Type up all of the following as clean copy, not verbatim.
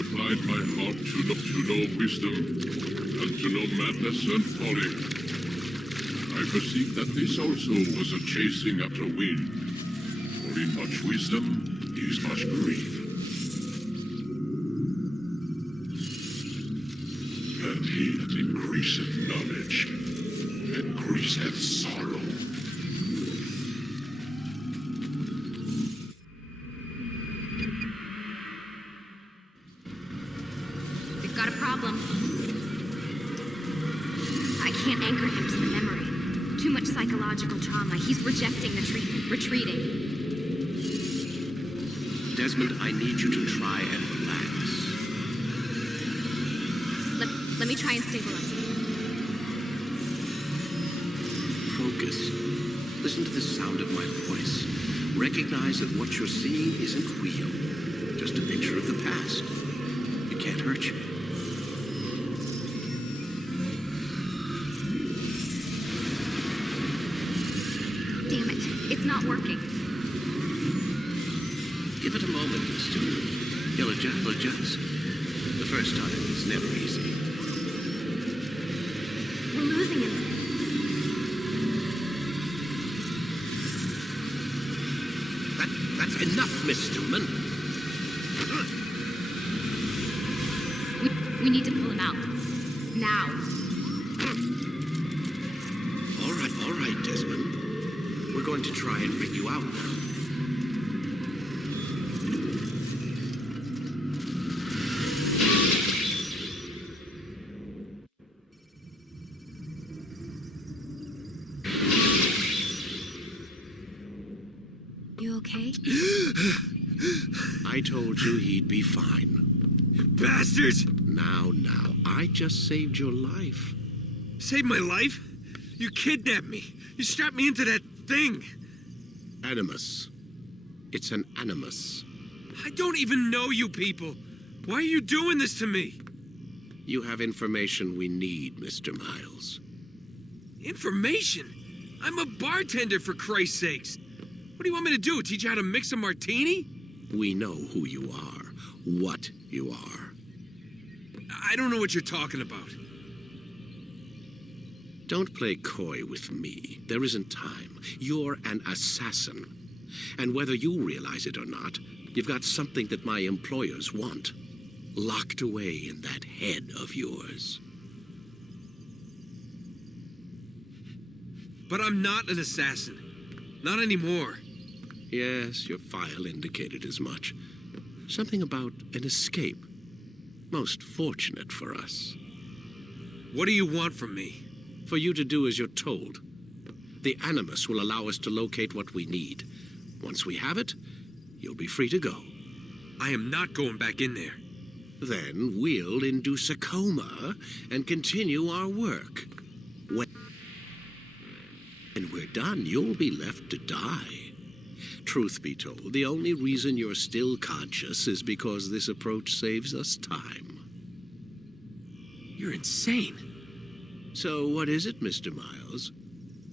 applied my heart to know wisdom, and to know madness and folly. I perceived that this also was a chasing after wind, for in much wisdom is much grief. And he that increaseth knowledge increaseth sorrow. We've got a problem. I can't anchor him to the memory. Too much psychological trauma. He's rejecting the treatment, retreating. Desmond, I need you to try and relax. Let me try and stabilize him. Focus. Listen to the sound of my voice. Recognize that what you're seeing isn't real. Just a picture of the past. It can't hurt you. Damn it. It's not working. Give it a moment, Mr. He'll adjust. The first time is never easy. We're losing him. That's enough, Miss Stillman. We need to pull him out. Now. All right, Desmond. We're going to try and bring you out now. You okay? I told you he'd be fine. Bastards! Now, I just saved your life. Saved my life? You kidnapped me. You strapped me into that thing. Animus. It's an animus. I don't even know you people. Why are you doing this to me? You have information we need, Mr. Miles. Information? I'm a bartender, for Christ's sakes. What do you want me to do? Teach you how to mix a martini? We know who you are, what you are. I don't know what you're talking about. Don't play coy with me. There isn't time. You're an assassin. And whether you realize it or not, you've got something that my employers want. Locked away in that head of yours. But I'm not an assassin. Not anymore. Yes, your file indicated as much. Something about an escape. Most fortunate for us. What do you want from me? For you to do as you're told. The Animus will allow us to locate what we need. Once we have it, you'll be free to go. I am not going back in there. Then we'll induce a coma and continue our work. When we're done, you'll be left to die. Truth be told, the only reason you're still conscious is because this approach saves us time. You're insane. So what is it, Mr. Miles?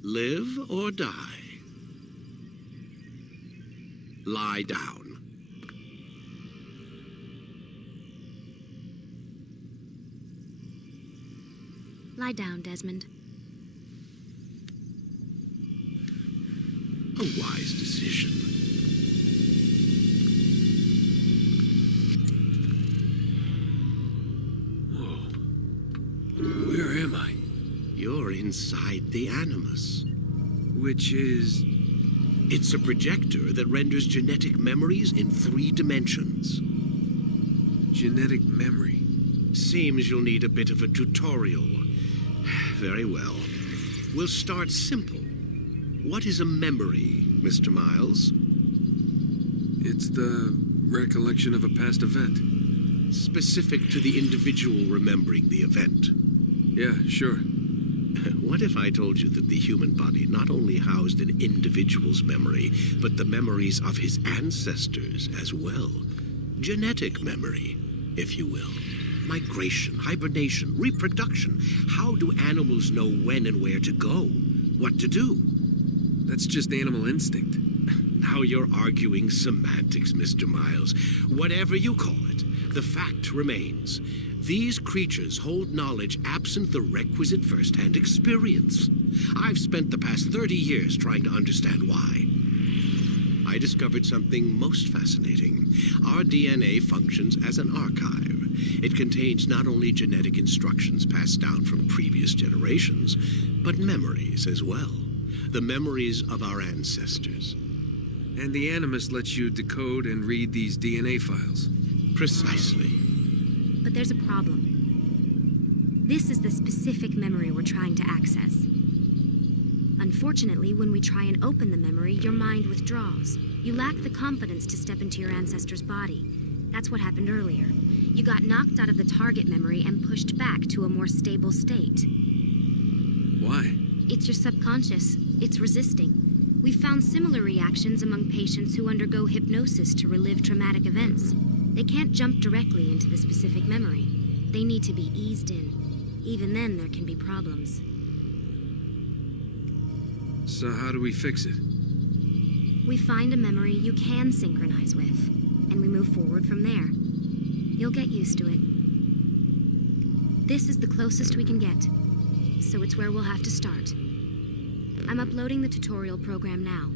Live or die? Lie down. Lie down, Desmond. A wise decision. Whoa. Where am I? You're inside the Animus. Which is... It's a projector that renders genetic memories in 3 dimensions. genetic memory. Seems you'll need a bit of a tutorial. Very well. We'll start simple. What is a memory, Mr. Miles? It's the recollection of a past event. Specific to the individual remembering the event. Yeah, sure. What if I told you that the human body not only housed an individual's memory, but the memories of his ancestors as well? Genetic memory, if you will. Migration, hibernation, reproduction. How do animals know when and where to go? What to do? That's just animal instinct. Now you're arguing semantics, Mr. Miles. Whatever you call it, the fact remains. These creatures hold knowledge absent the requisite first-hand experience. I've spent the past 30 years trying to understand why. I discovered something most fascinating. Our DNA functions as an archive. It contains not only genetic instructions passed down from previous generations, but memories as well. The memories of our ancestors. And the Animus lets you decode and read these DNA files. Precisely. But there's a problem. This is the specific memory we're trying to access. Unfortunately, when we try and open the memory, your mind withdraws. You lack the confidence to step into your ancestor's body. That's what happened earlier. You got knocked out of the target memory and pushed back to a more stable state. Why? It's your subconscious. It's resisting. We've found similar reactions among patients who undergo hypnosis to relive traumatic events. They can't jump directly into the specific memory. They need to be eased in. Even then, there can be problems. So how do we fix it? We find a memory you can synchronize with, and we move forward from there. You'll get used to it. This is the closest we can get, so it's where we'll have to start. I'm uploading the tutorial program now.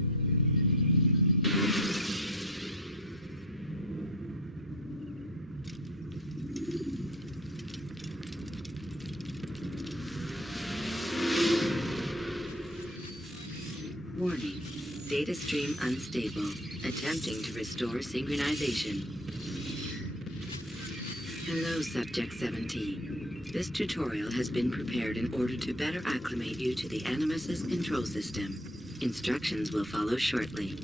Warning. Data stream unstable. Attempting to restore synchronization. Hello, Subject 17. This tutorial has been prepared in order to better acclimate you to the Animus's control system. Instructions will follow shortly.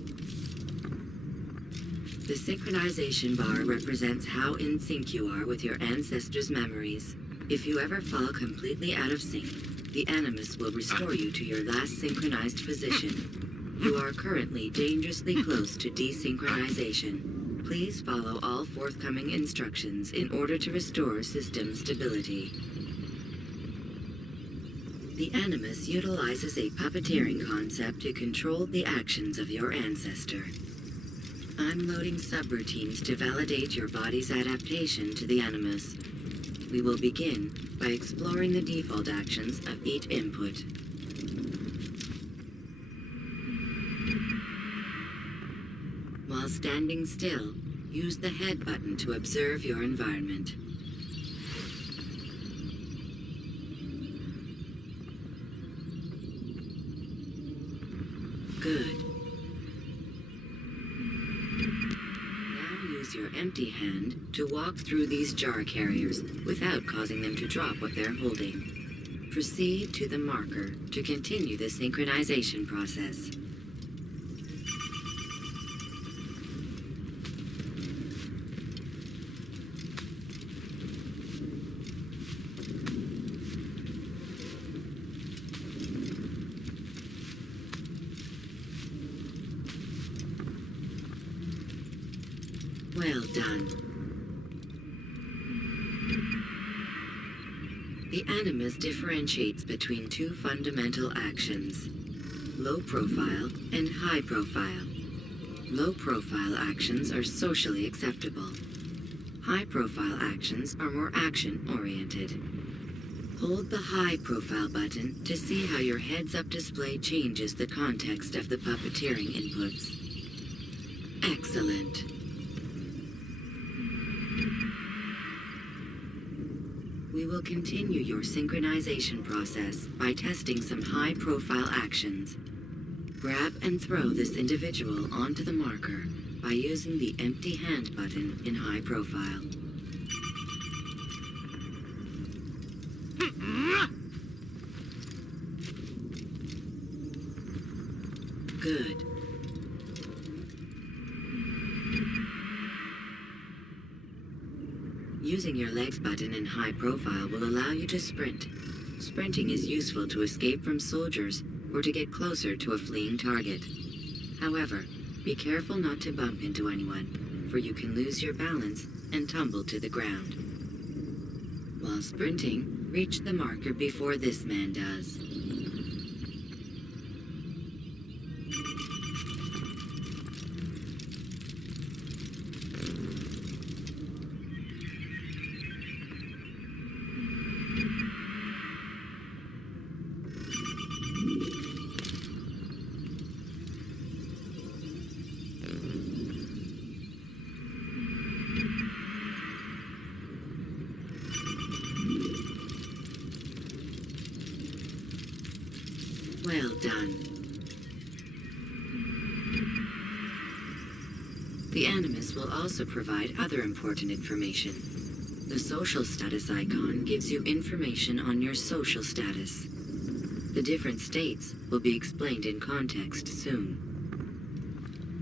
The synchronization bar represents how in sync you are with your ancestors' memories. If you ever fall completely out of sync, the Animus will restore you to your last synchronized position. You are currently dangerously close to desynchronization. Please follow all forthcoming instructions in order to restore system stability. The Animus utilizes a puppeteering concept to control the actions of your ancestor. I'm loading subroutines to validate your body's adaptation to the Animus. We will begin by exploring the default actions of each input. While standing still, use the head button to observe your environment. Good. Now use your empty hand to walk through these jar carriers without causing them to drop what they're holding. Proceed to the marker to continue the synchronization process. Well done. The Animus differentiates between two fundamental actions, low profile and high profile. Low profile actions are socially acceptable. High profile actions are more action-oriented. Hold the high profile button to see how your heads-up display changes the context of the puppeteering inputs. Excellent. We will continue your synchronization process by testing some high-profile actions. Grab and throw this individual onto the marker by using the empty hand button in high profile. Good. Using your legs button in high profile will allow you to sprint. Sprinting is useful to escape from soldiers or to get closer to a fleeing target. However, be careful not to bump into anyone, for you can lose your balance and tumble to the ground. While sprinting, reach the marker before this man does. Well done. The Animus will also provide other important information. The social status icon gives you information on your social status. The different states will be explained in context soon.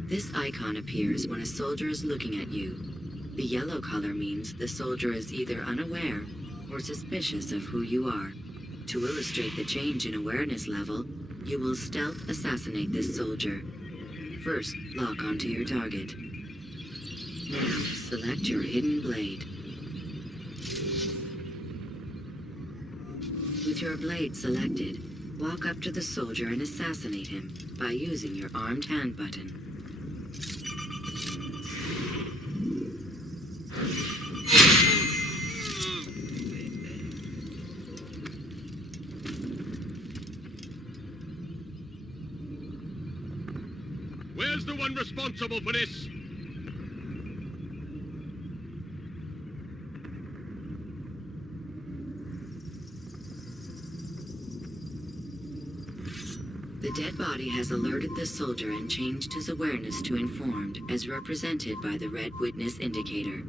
This icon appears when a soldier is looking at you. The yellow color means the soldier is either unaware or suspicious of who you are. To illustrate the change in awareness level, you will stealth assassinate this soldier. First, lock onto your target. Now, select your hidden blade. With your blade selected, walk up to the soldier and assassinate him by using your armed hand button. Where's the one responsible for this? The dead body has alerted the soldier and changed his awareness to informed, as represented by the red witness indicator.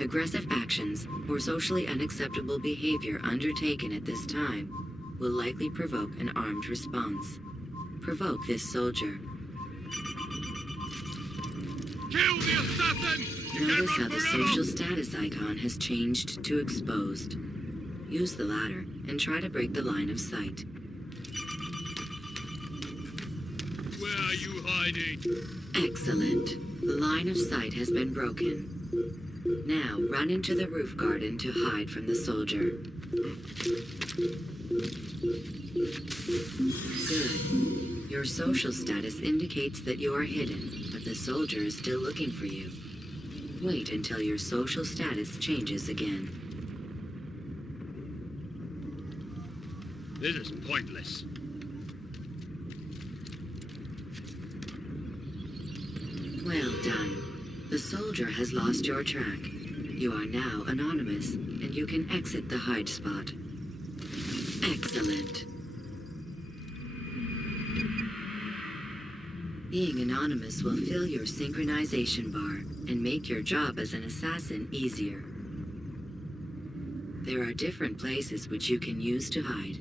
Aggressive actions or socially unacceptable behavior undertaken at this time will likely provoke an armed response. Provoke this soldier. Kill the assassin! You Notice can't how run the forever! social status icon has changed to exposed. Use the latter and try to break the line of sight. Where are you hiding? Excellent. The line of sight has been broken. Now run into the roof garden to hide from the soldier. Good. Your social status indicates that you are hidden, but the soldier is still looking for you. Wait until your social status changes again. This is pointless. Well done. The soldier has lost your track. You are now anonymous, and you can exit the hide spot. Excellent. Being anonymous will fill your synchronization bar and make your job as an assassin easier. There are different places which you can use to hide.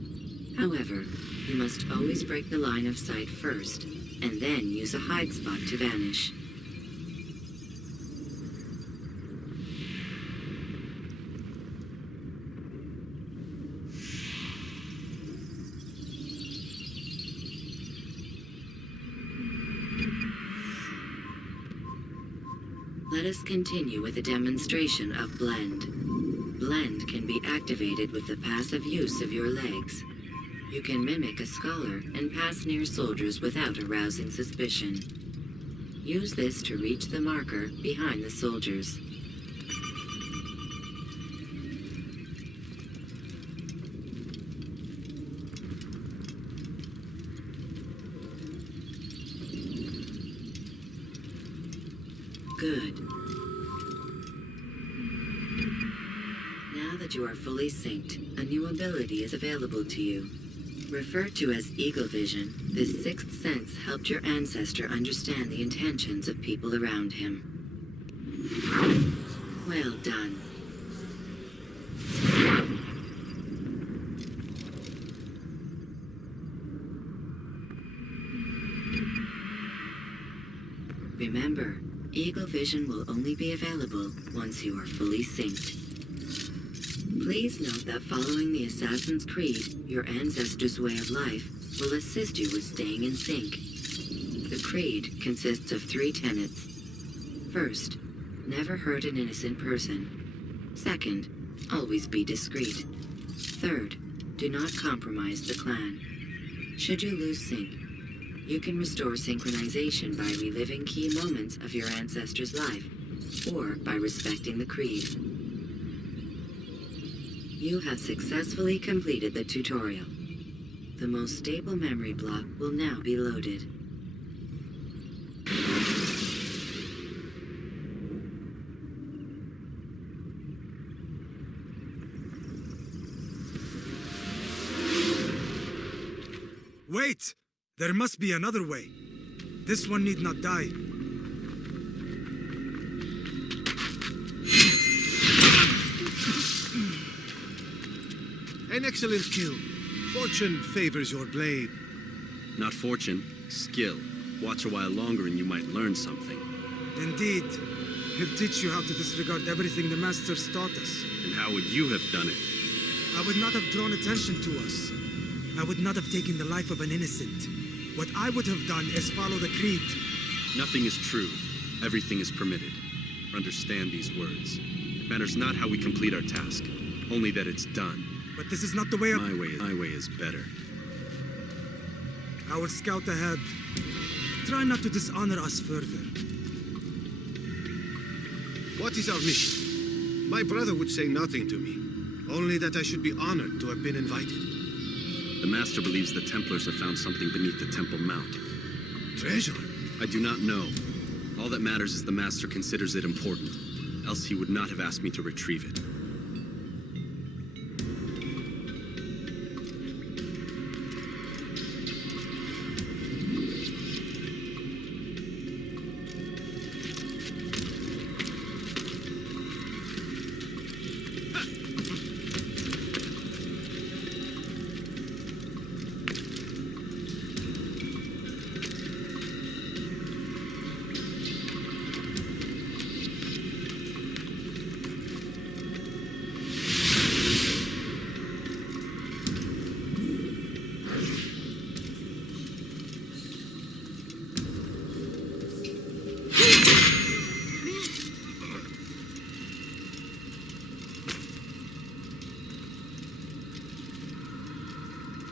However, you must always break the line of sight first, and then use a hide spot to vanish. Let us continue with a demonstration of Blend. Blend can be activated with the passive use of your legs. You can mimic a scholar and pass near soldiers without arousing suspicion. Use this to reach the marker behind the soldiers. Good. Now that you are fully synced, a new ability is available to you. Referred to as Eagle Vision, this sixth sense helped your ancestor understand the intentions of people around him. Well done. Remember, Eagle Vision will only be available once you are fully synced. Please note that following the Assassin's Creed, your ancestors' way of life, will assist you with staying in sync. The creed consists of 3 tenets. First, never hurt an innocent person. Second, always be discreet. Third, do not compromise the clan. Should you lose sync, you can restore synchronization by reliving key moments of your ancestor's life, or by respecting the creed. You have successfully completed the tutorial. The most stable memory block will now be loaded. Wait! There must be another way. This one need not die. An excellent skill. Fortune favors your blade. Not fortune, skill. Watch a while longer and you might learn something. Indeed. He'll teach you how to disregard everything the Masters taught us. And how would you have done it? I would not have drawn attention to us. I would not have taken the life of an innocent. What I would have done is follow the creed. Nothing is true. Everything is permitted. Understand these words. It matters not how we complete our task, only that it's done. But this is not the way of... My way is better. I will scout ahead. Try not to dishonor us further. What is our mission? My brother would say nothing to me, only that I should be honored to have been invited. The Master believes the Templars have found something beneath the Temple Mount. Treasure? I do not know. All that matters is the Master considers it important. Else he would not have asked me to retrieve it.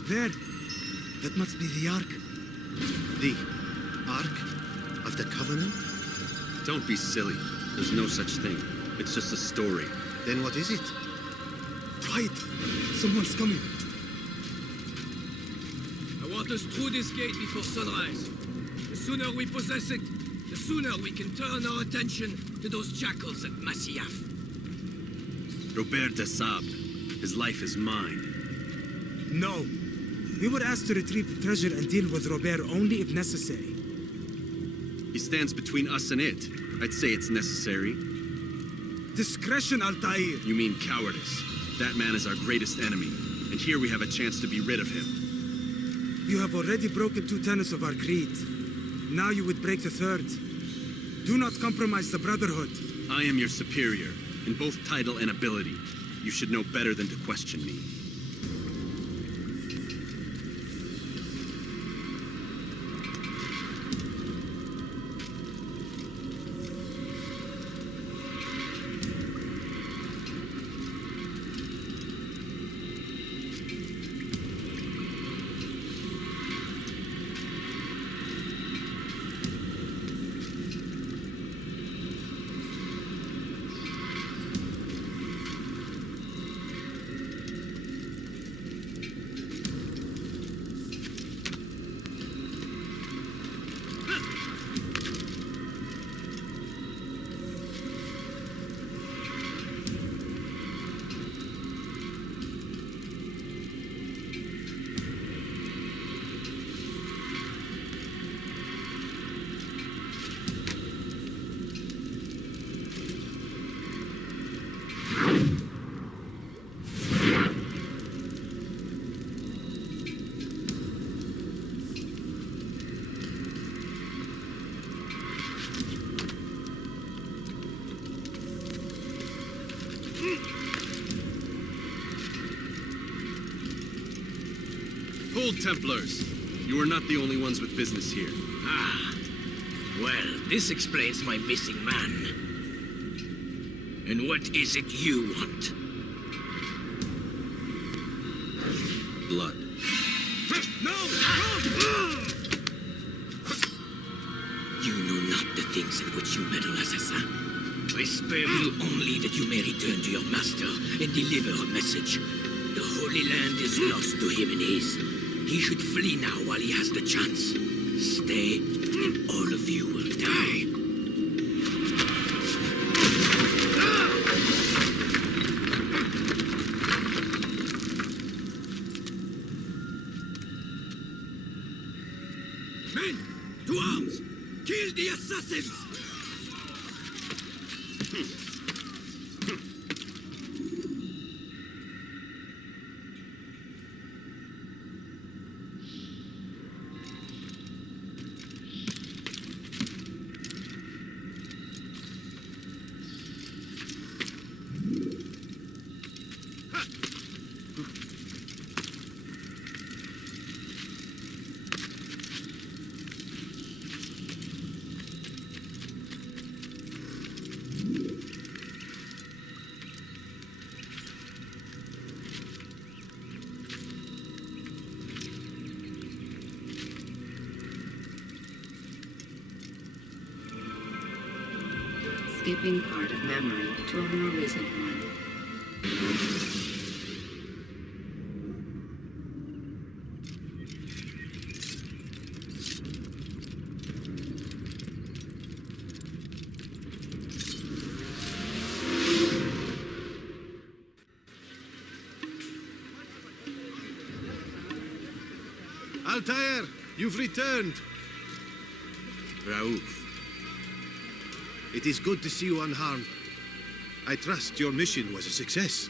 There. That must be the Ark. The Ark of the Covenant? Don't be silly. There's no such thing. It's just a story. Then what is it? Right. Someone's coming. I want us through this gate before sunrise. The sooner we possess it, the sooner we can turn our attention to those jackals at Masyaf. Robert de Sable. His life is mine. No. We were asked to retrieve the treasure and deal with Robert only if necessary. He stands between us and it. I'd say it's necessary. Discretion, Altair. You mean cowardice. That man is our greatest enemy, and here we have a chance to be rid of him. You have already broken 2 tenets of our creed. Now you would break the 3rd. Do not compromise the Brotherhood. I am your superior, in both title and ability. You should know better than to question me. Hold, Templars. You are not the only ones with business here. Ah. Well, this explains my missing man. And what is it you want? Blood. No! You know not the things in which you meddle, assassin. I spare you only that you may return to your master and deliver a message. The Holy Land is lost to him and his. He should flee now while he has the chance. Stay, and all of you will die. Men, to arms! Kill the assassins! Skipping part of memory to a more recent one. Altair, you've returned. Raouf. It is good to see you unharmed. I trust your mission was a success.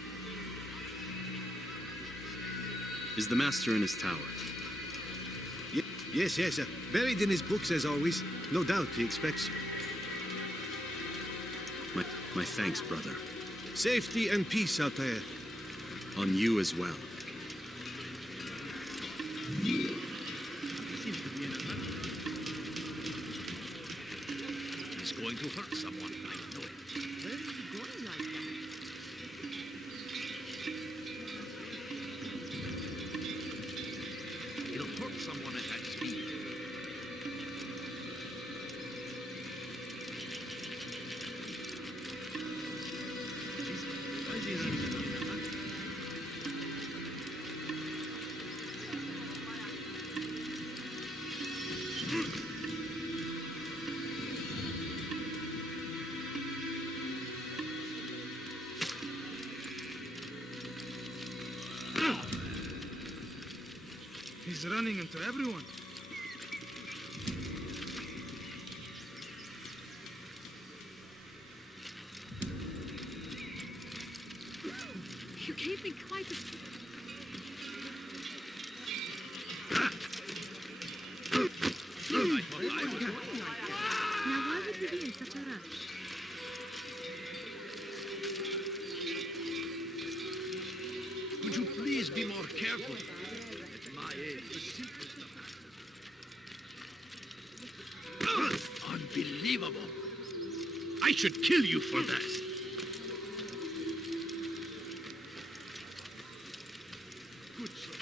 Is the Master in his tower? Yes. Buried in his books as always. No doubt he expects you. My thanks, brother. Safety and peace, Altair. On you as well. He's going to hurt someone. I know it. Where is he going like that? He'll hurt someone at that speed. He's running into everyone. You gave me quite a... Now why would we be in such a rush? Would you please be more careful? At my age, the simplest of unbelievable! I should kill you for that! Good sir.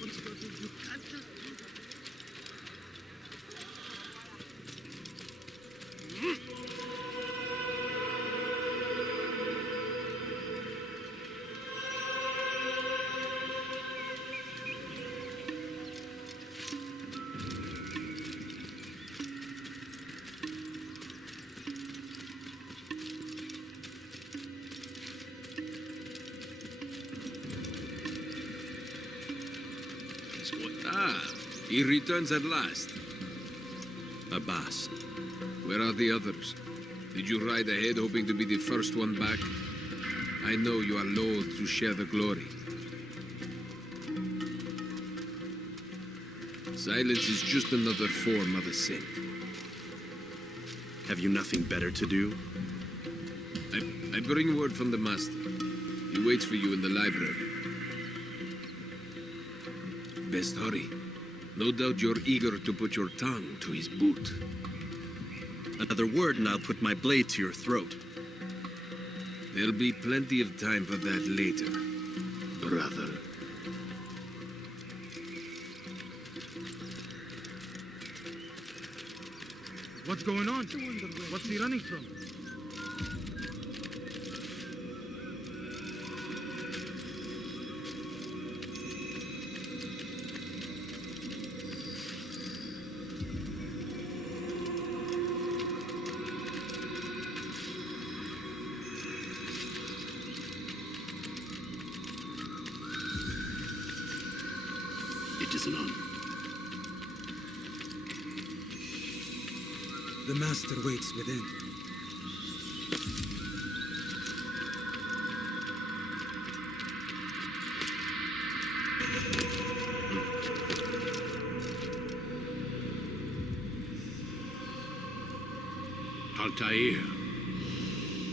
What's got to you can't just... Ah, he returns at last. Abbas. Where are the others? Did you ride ahead hoping to be the first one back? I know you are loath to share the glory. Silence is just another form of a sin. Have you nothing better to do? I bring word from the Master. He waits for you in the library. Best hurry. No doubt you're eager to put your tongue to his boot. Another word and I'll put my blade to your throat. There'll be plenty of time for that later, brother. What's going on? What's he running from? citizen on. The master waits within. Altair,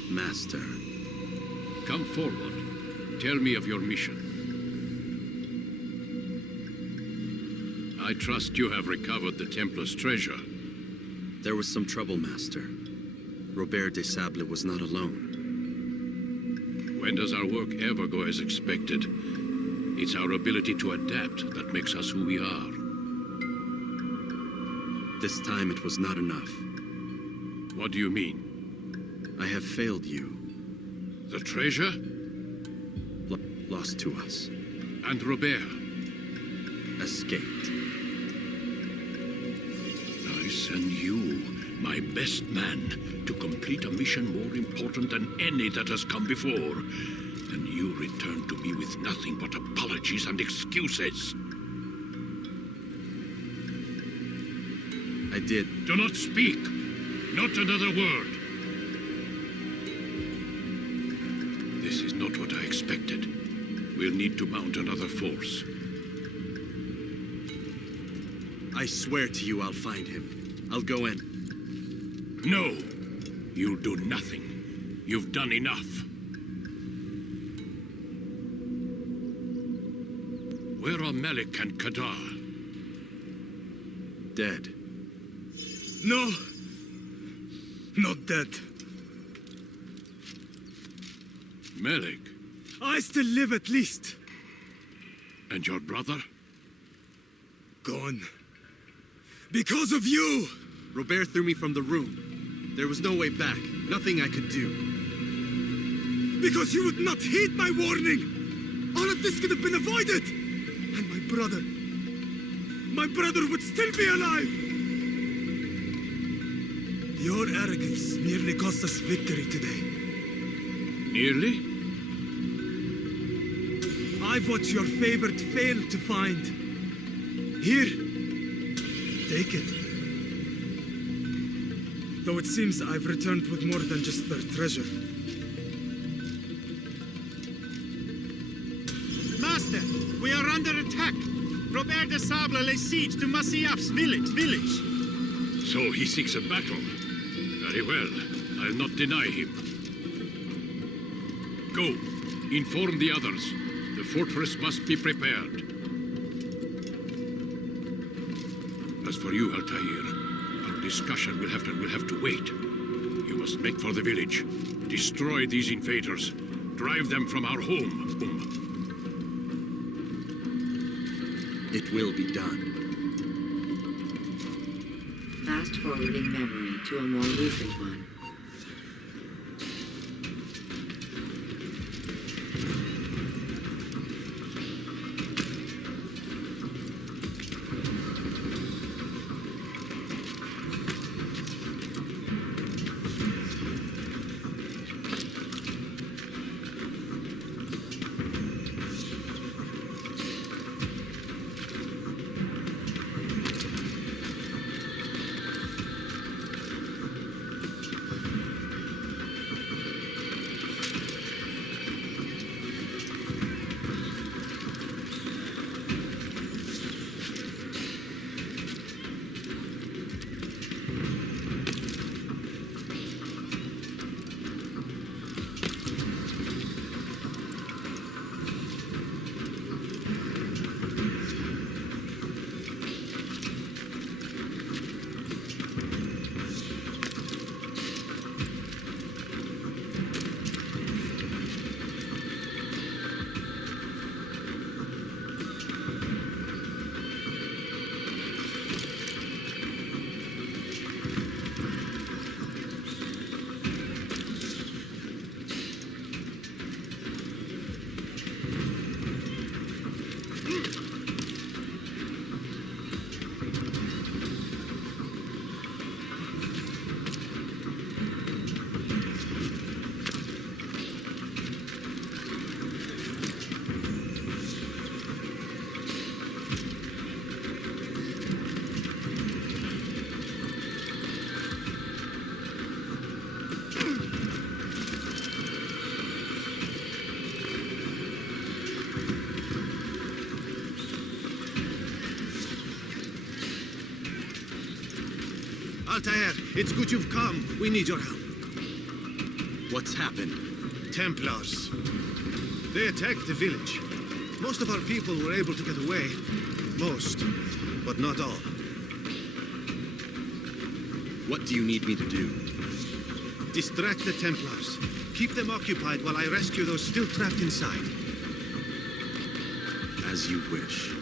Master. come forward. Tell me of your mission. I trust you have recovered the Templar's treasure. There was some trouble, Master. Robert de Sable was not alone. When does our work ever go as expected? It's our ability to adapt that makes us who we are. This time it was not enough. What do you mean? I have failed you. The treasure? Lost to us. And Robert? Escaped. I send you, my best man, to complete a mission more important than any that has come before. And you return to me with nothing but apologies and excuses. I did. Do not speak. Not another word. This is not what I expected. We'll need to mount another force. I swear to you I'll find him. I'll go in. No! You'll do nothing. You've done enough. Where are Malik and Kadar? Dead. No! Not dead. Malik? I still live at least. And your brother? Gone. Because of you! Robert threw me from the room. There was no way back. Nothing I could do. Because you would not heed my warning! All of this could have been avoided! And my brother would still be alive! Your arrogance nearly cost us victory today. Nearly? I've what your favorite failed to find. Here, take it. Though it seems I've returned with more than just their treasure. Master, we are under attack. Robert de Sable lays siege to Masyaf's village. So he seeks a battle. Very well. I'll not deny him. Go. Inform the others. The fortress must be prepared. As for you, Altair, our discussion will have to wait. You must make for the village. Destroy these invaders. Drive them from our home. It will be done. Fast-forwarding memory to a more recent one. Altair, it's good you've come. We need your help. What's happened? Templars. They attacked the village. Most of our people were able to get away. Most, but not all. What do you need me to do? Distract the Templars. Keep them occupied while I rescue those still trapped inside. As you wish.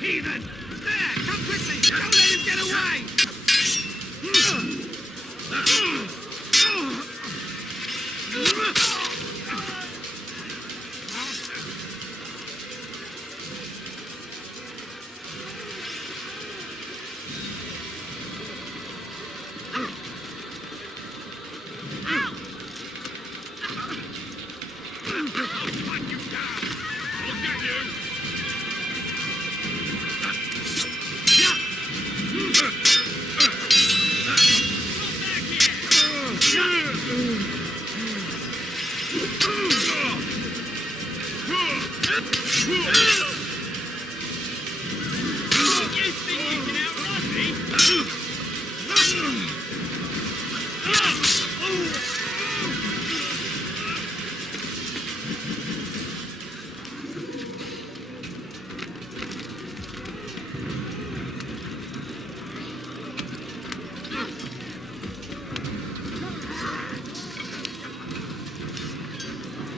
Heathen! There! Come quickly! Don't let him get away!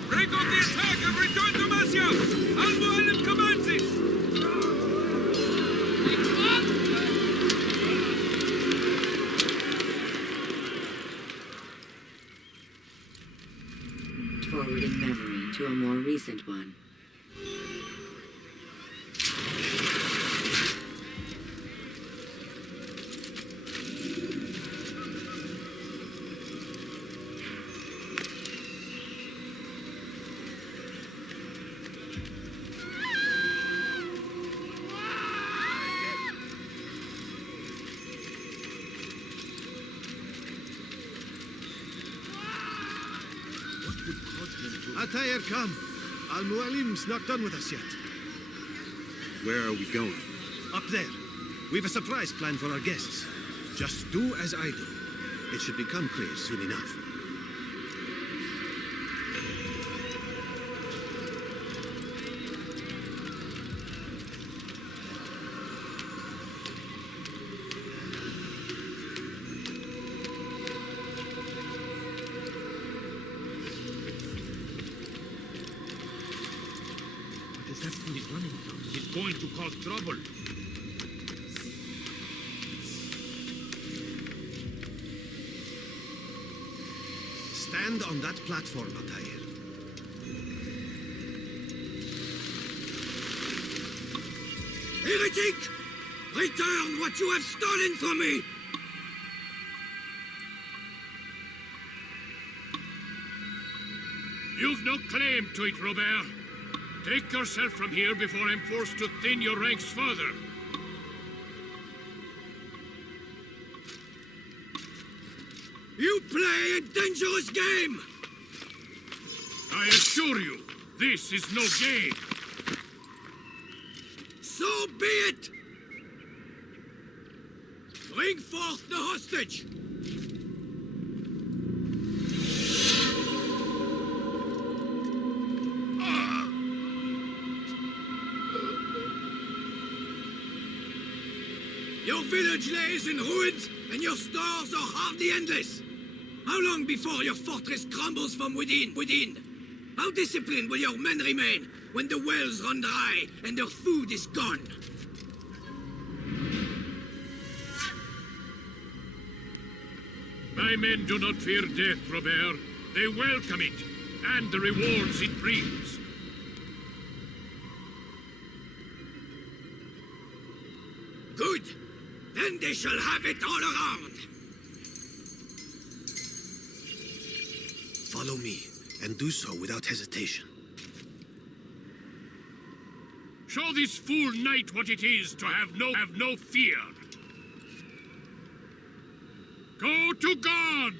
Break off the attack and return to Masya! Al-Mu'allim commands it! Forwarding memory to a more recent one. Altair, come. Al-Mu'allim's not done with us yet. Where are we going? Up there. We've a surprise plan for our guests. Just do as I do. It should become clear soon enough. He's running. He's going to cause trouble. Stand on that platform, Altair. Heretic! Return what you have stolen from me! You've no claim to it, Robert. Take yourself from here before I'm forced to thin your ranks further. You play a dangerous game! I assure you, this is no game. So be it! Bring forth the hostage! Your village lays in ruins, and your stores are hardly endless. How long before your fortress crumbles from within? How disciplined will your men remain when the wells run dry and their food is gone? My men do not fear death, Robert. They welcome it, and the rewards it brings. Good. Then they shall have it all around. Follow me, and do so without hesitation. Show this fool knight what it is to have no fear. Go to God!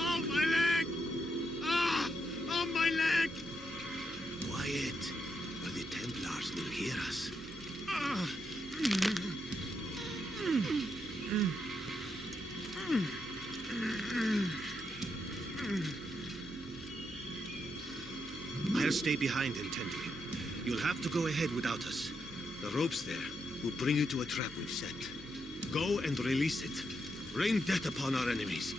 Oh, my leg! Oh, my leg! Quiet, or the Templars will hear us. I'll stay behind and tend to him. You'll have to go ahead without us. The ropes there will bring you to a trap we've set. Go and release it. Rain death upon our enemies.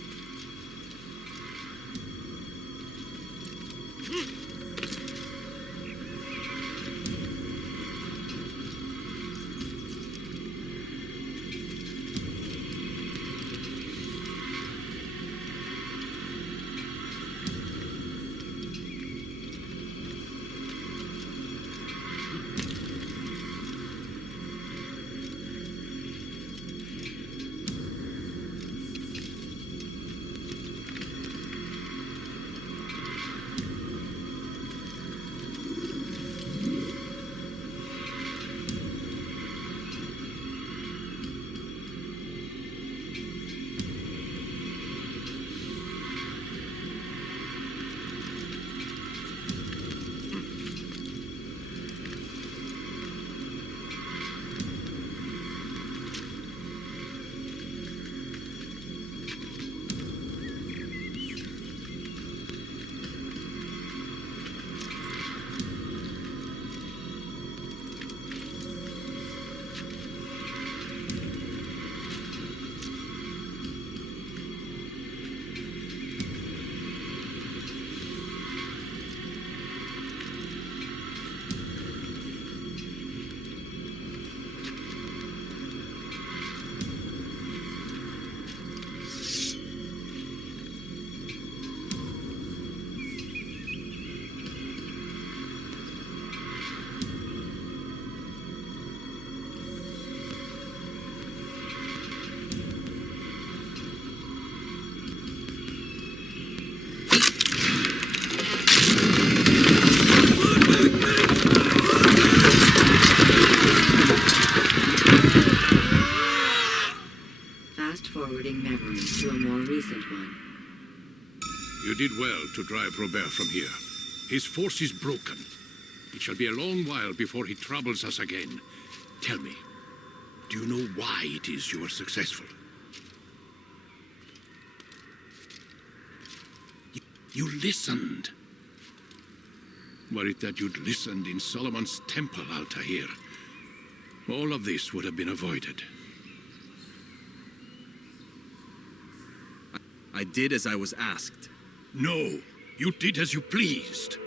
Fast-forwarding memory to a more recent one. You did well to drive Robert from here. His force is broken. It shall be a long while before he troubles us again. Tell me, do you know why it is you were successful? You listened. Were it that you'd listened in Solomon's temple, Altair, all of this would have been avoided. I did as I was asked. No, you did as you pleased.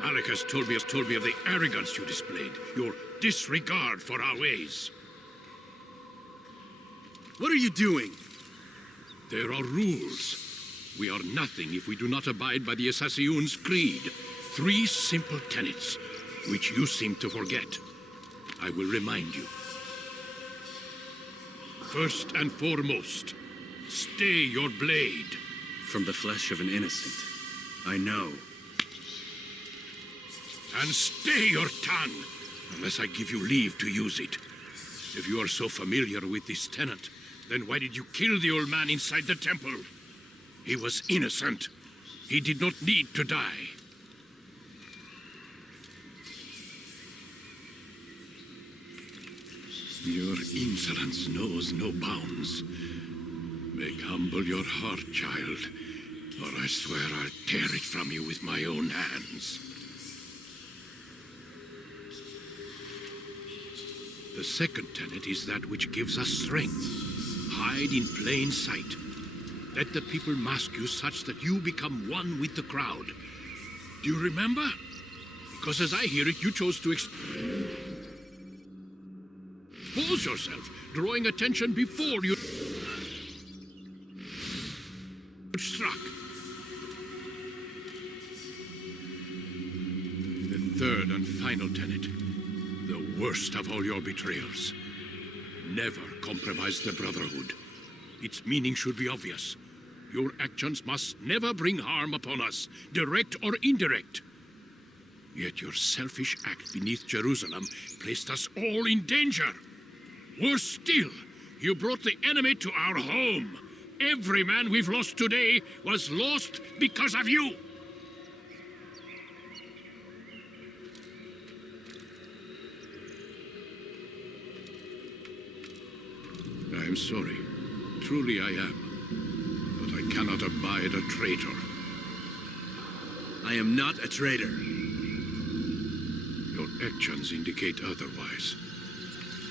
Malik has told me of the arrogance you displayed, your disregard for our ways. What are you doing? There are rules. We are nothing if we do not abide by the Assassin's Creed. 3 simple tenets, which you seem to forget. I will remind you. First and foremost, stay your blade. From the flesh of an innocent. I know. And stay your tongue, unless I give you leave to use it. If you are so familiar with this tenant, then why did you kill the old man inside the temple? He was innocent. He did not need to die. Your insolence knows no bounds. Make humble your heart, child, or I swear I'll tear it from you with my own hands. The second tenet is that which gives us strength. Hide in plain sight. Let the people mask you such that you become one with the crowd. Do you remember? Because as I hear it, you chose to expose yourself, drawing attention before you struck. The third and final tenet, the worst of all your betrayals. Never compromise the Brotherhood. Its meaning should be obvious. Your actions must never bring harm upon us, direct or indirect. Yet your selfish act beneath Jerusalem placed us all in danger. Worse still, you brought the enemy to our home. Every man we've lost today was lost because of you. I am sorry. Truly I am. But I cannot abide a traitor. I am not a traitor. Your actions indicate otherwise.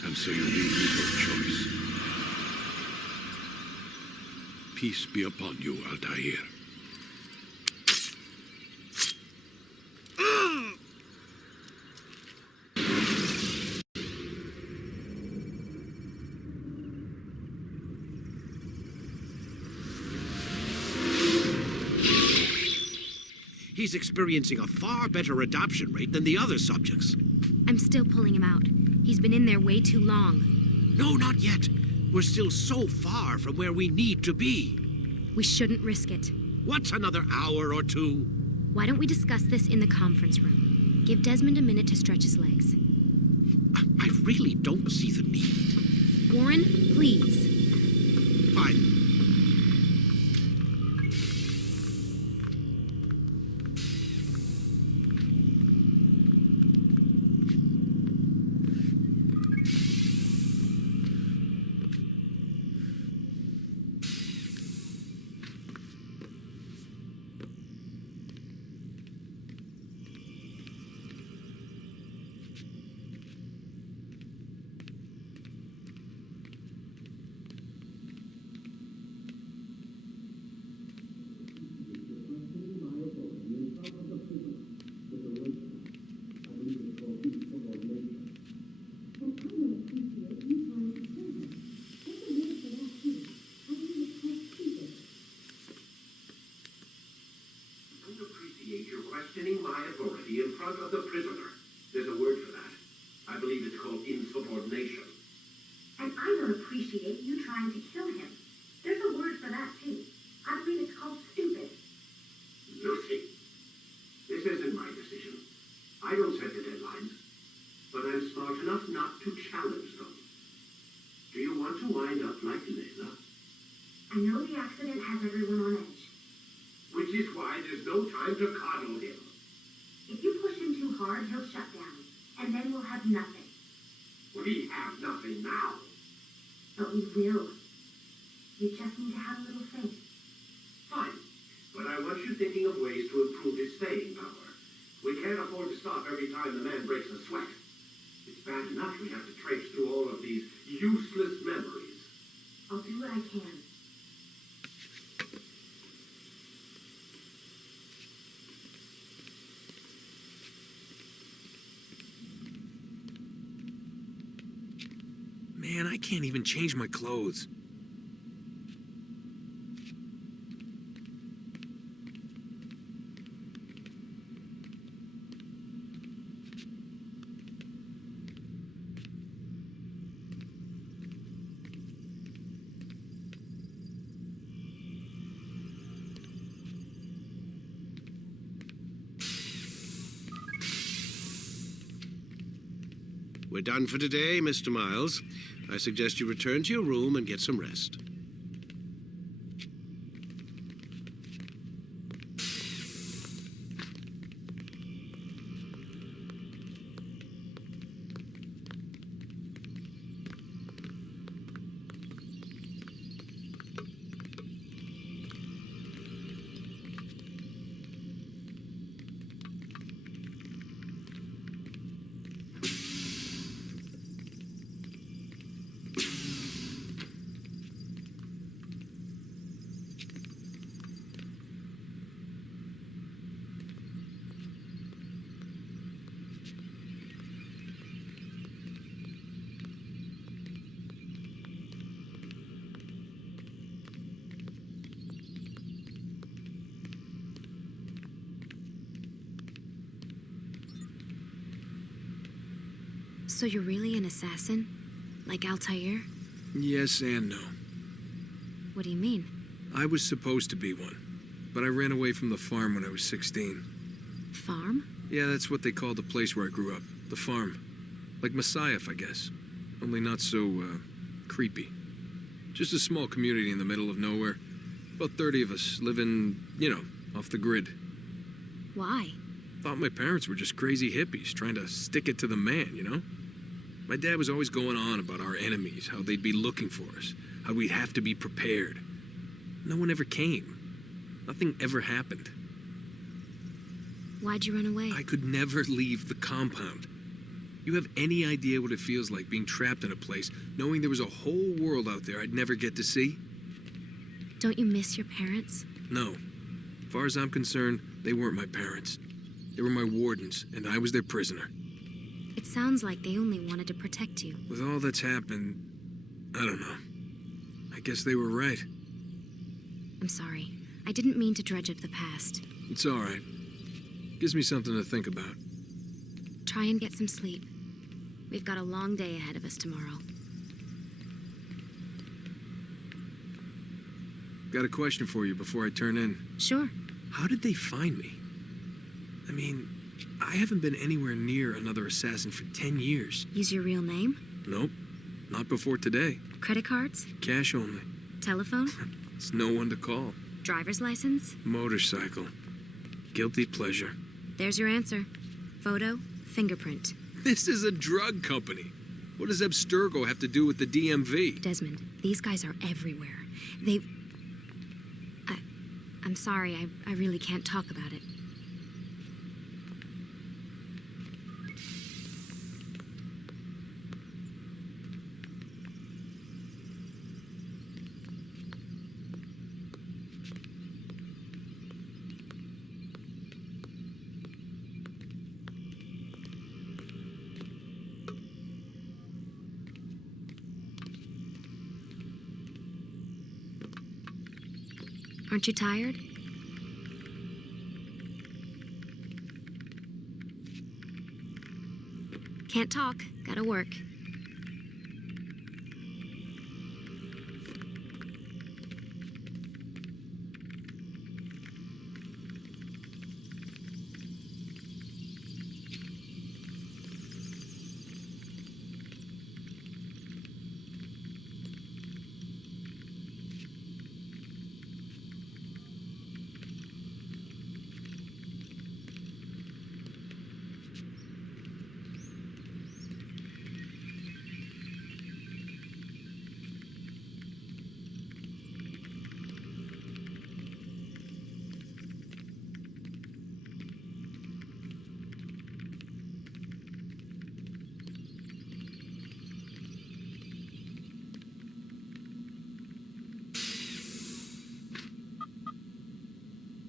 And so you leave me no choice. Peace be upon you, Altair. He's experiencing a far better adoption rate than the other subjects. I'm still pulling him out. He's been in there way too long. No, not yet. We're still so far from where we need to be. We shouldn't risk it. What's another hour or two? Why don't we discuss this in the conference room? Give Desmond a minute to stretch his legs. I really don't see the need. Warren, please. Fine. My authority in front of the prisoner. There's a word for that. I believe it's called insubordination. And I don't appreciate you trying to kill him. There's a word for that, too. I believe it's called stupid. Lucy, this isn't my decision. I don't set the deadlines. But I'm smart enough not to challenge them. Do you want to wind up like Layla? I know the accident has everyone on edge. Which is why there's no time to coddle him. If you push him too hard, he'll shut down. And then we'll have nothing. We have nothing now. But we will. You just need to have a little faith. Fine. But I want you thinking of ways to improve his staying power. We can't afford to stop every time the man breaks a sweat. It's bad enough we have to traipse through all of these useless memories. I'll do what I can. Man, I can't even change my clothes. We're done for today, Mr. Miles. I suggest you return to your room and get some rest. So you're really an assassin? Like Altair? Yes and no. What do you mean? I was supposed to be one, but I ran away from the farm when I was 16. Farm? Yeah, that's what they called the place where I grew up. The farm. Like Messiah, I guess. Only not so, creepy. Just a small community in the middle of nowhere. About 30 of us living, off the grid. Why? Thought my parents were just crazy hippies trying to stick it to the man. My dad was always going on about our enemies, how they'd be looking for us, how we'd have to be prepared. No one ever came. Nothing ever happened. Why'd you run away? I could never leave the compound. You have any idea what it feels like being trapped in a place, knowing there was a whole world out there I'd never get to see? Don't you miss your parents? No. As far as I'm concerned, they weren't my parents. They were my wardens, and I was their prisoner. It sounds like they only wanted to protect you. With all that's happened, I don't know. I guess they were right. I'm sorry. I didn't mean to dredge up the past. It's all right. Gives me something to think about. Try and get some sleep. We've got a long day ahead of us tomorrow. Got a question for you before I turn in. Sure. How did they find me? I mean, I haven't been anywhere near another assassin for 10 years. Use your real name? Nope. Not before today. Credit cards? Cash only. Telephone? There's no one to call. Driver's license? Motorcycle. Guilty pleasure. There's your answer. Photo, fingerprint. This is a drug company. What does Abstergo have to do with the DMV? Desmond, these guys are everywhere. I'm sorry, I really can't talk about it. Aren't you tired? Can't talk. Gotta work.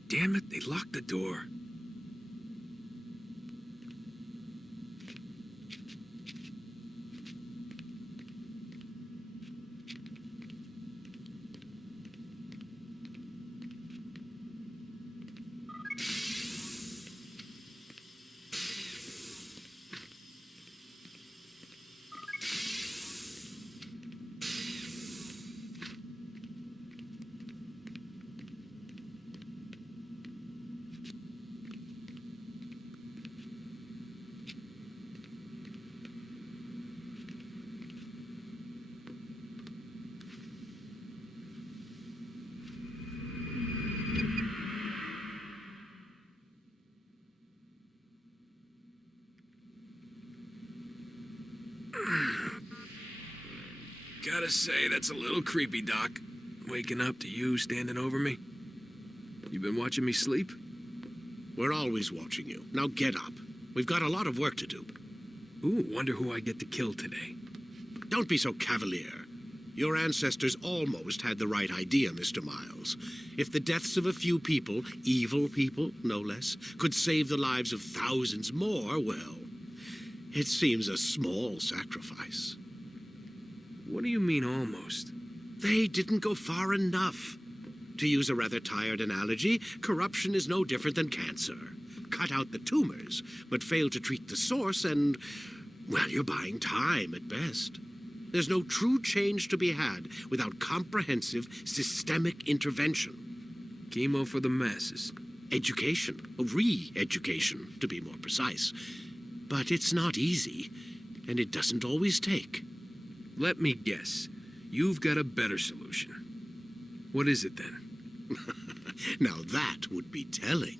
Damn it, they locked the door. Gotta say, that's a little creepy, Doc. Waking up to you standing over me. You been watching me sleep? We're always watching you. Now get up. We've got a lot of work to do. Ooh, wonder who I get to kill today. Don't be so cavalier. Your ancestors almost had the right idea, Mr. Miles. If the deaths of a few people, evil people, no less, could save the lives of thousands more, well, it seems a small sacrifice. What do you mean, almost? They didn't go far enough. To use a rather tired analogy, corruption is no different than cancer. Cut out the tumors, but fail to treat the source and, well, you're buying time at best. There's no true change to be had without comprehensive, systemic intervention. Chemo for the masses. Education, re-education, to be more precise. But it's not easy, and it doesn't always take. Let me guess. You've got a better solution. What is it then? Now that would be telling.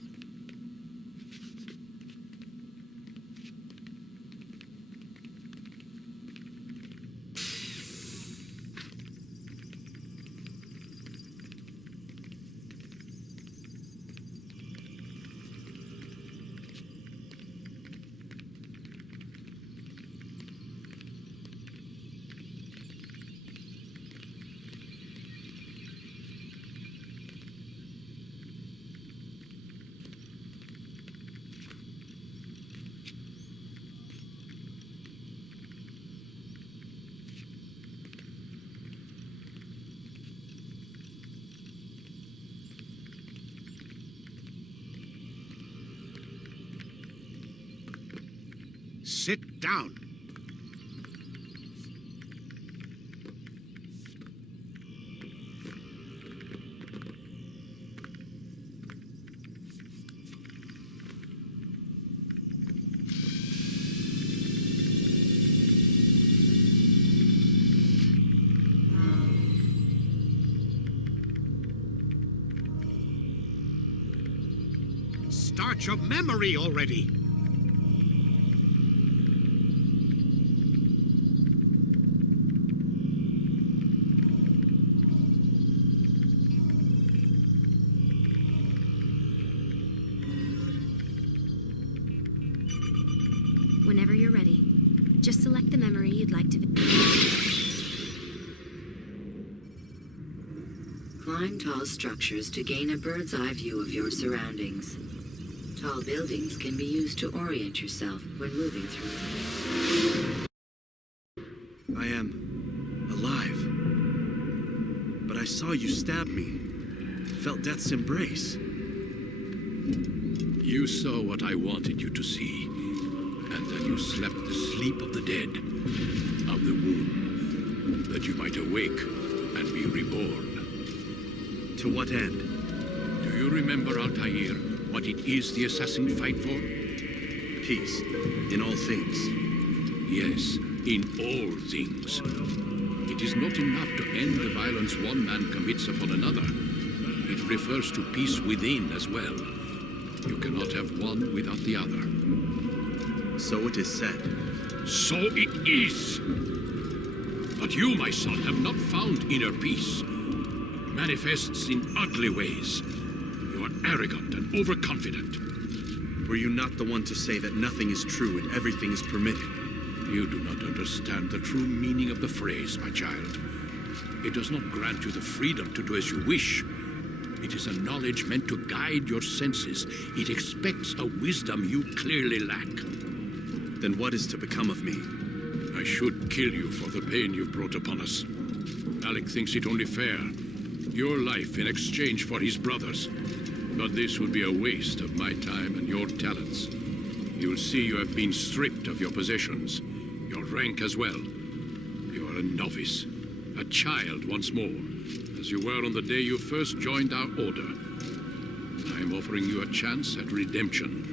Sit down. Start your memory already. Whenever you're ready, just select the memory you'd like to... Climb tall structures to gain a bird's-eye view of your surroundings. Tall buildings can be used to orient yourself when moving through. I am alive. But I saw you stab me. Felt death's embrace. You saw what I wanted you to see. And then you slept the sleep of the dead, of the womb, that you might awake and be reborn. To what end? Do you remember, Altair, what it is the assassins fight for? Peace, in all things. Yes, in all things. It is not enough to end the violence one man commits upon another. It refers to peace within as well. You cannot have one without the other. So it is said. So it is. But you, my son, have not found inner peace. It manifests in ugly ways. You are arrogant and overconfident. Were you not the one to say that nothing is true and everything is permitted? You do not understand the true meaning of the phrase, my child. It does not grant you the freedom to do as you wish. It is a knowledge meant to guide your senses. It expects a wisdom you clearly lack. Then what is to become of me? I should kill you for the pain you've brought upon us. Alec thinks it only fair. Your life in exchange for his brother's. But this would be a waste of my time and your talents. You'll see you have been stripped of your possessions, your rank as well. You are a novice, a child once more, as you were on the day you first joined our order. I am offering you a chance at redemption.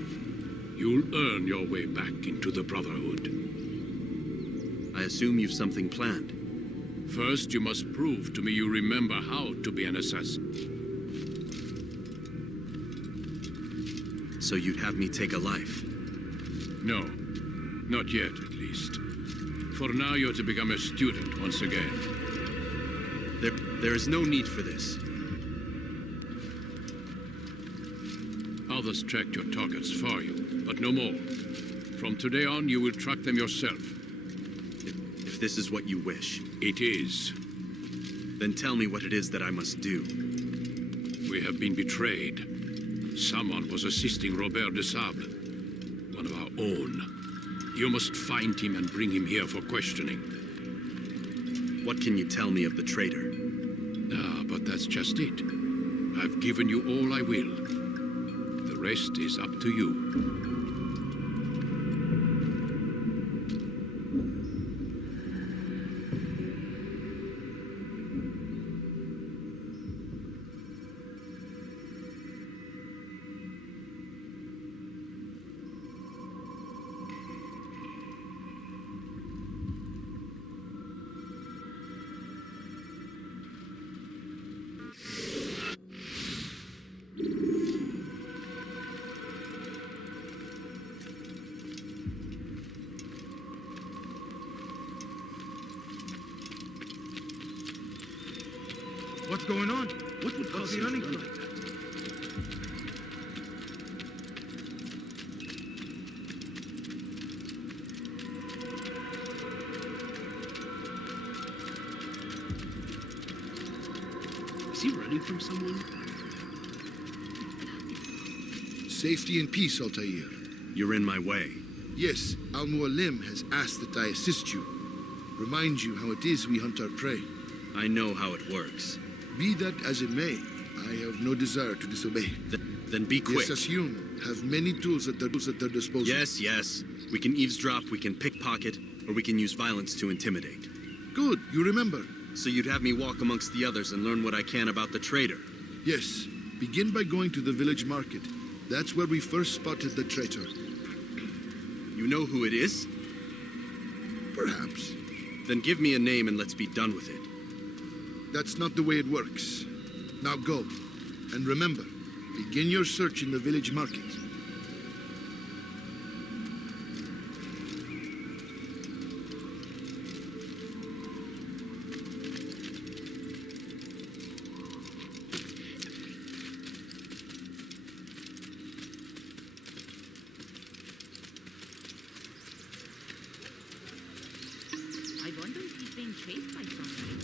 You'll earn your way back into the Brotherhood. I assume you've something planned. First, you must prove to me you remember how to be an assassin. So you'd have me take a life? No, not yet, at least. For now, you're to become a student once again. There is no need for this. Others tracked your targets for you, but no more. From today on, you will track them yourself. If this is what you wish. It is. Then tell me what it is that I must do. We have been betrayed. Someone was assisting Robert de Sable, one of our own. You must find him and bring him here for questioning. What can you tell me of the traitor? Ah, but that's just it. I've given you all I will. The rest is up to you. What's going on? What would cause the running like that? Is he running from someone? Safety and peace, Altair. You're in my way. Yes, Al-Mualim has asked that I assist you. Remind you how it is we hunt our prey. I know how it works. Be that as it may, I have no desire to disobey. Then be quick. The Assassin have many tools at their disposal. Yes. We can eavesdrop, we can pickpocket, or we can use violence to intimidate. Good, you remember. So you'd have me walk amongst the others and learn what I can about the traitor? Yes. Begin by going to the village market. That's where we first spotted the traitor. You know who it is? Perhaps. Then give me a name and let's be done with it. That's not the way it works. Now go. And remember, begin your search in the village market. I wonder if he's being chased by something.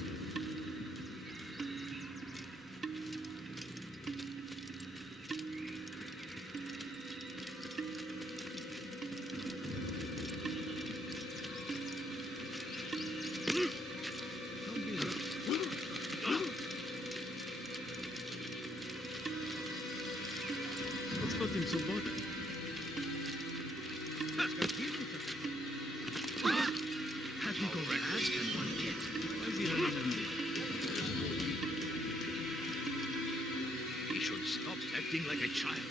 What's got him so bothered? How do you go mad can one get? Why is he running? He should stop acting like a child.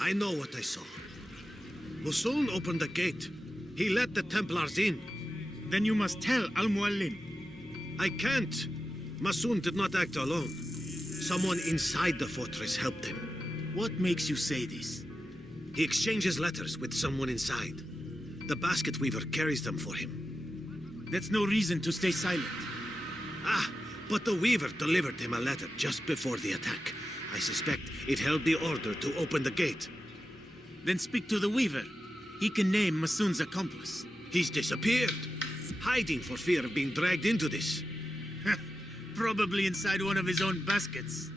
I know what I saw. Musoon opened the gate. He let the Templars in. Then you must tell Al-Muallin. I can't. Masoon did not act alone. Someone inside the fortress helped him. What makes you say this? He exchanges letters with someone inside. The basket weaver carries them for him. That's no reason to stay silent. Ah, but the weaver delivered him a letter just before the attack. I suspect it held the order to open the gate. Then speak to the weaver. He can name Masoon's accomplice. He's disappeared, hiding for fear of being dragged into this. Probably inside one of his own baskets.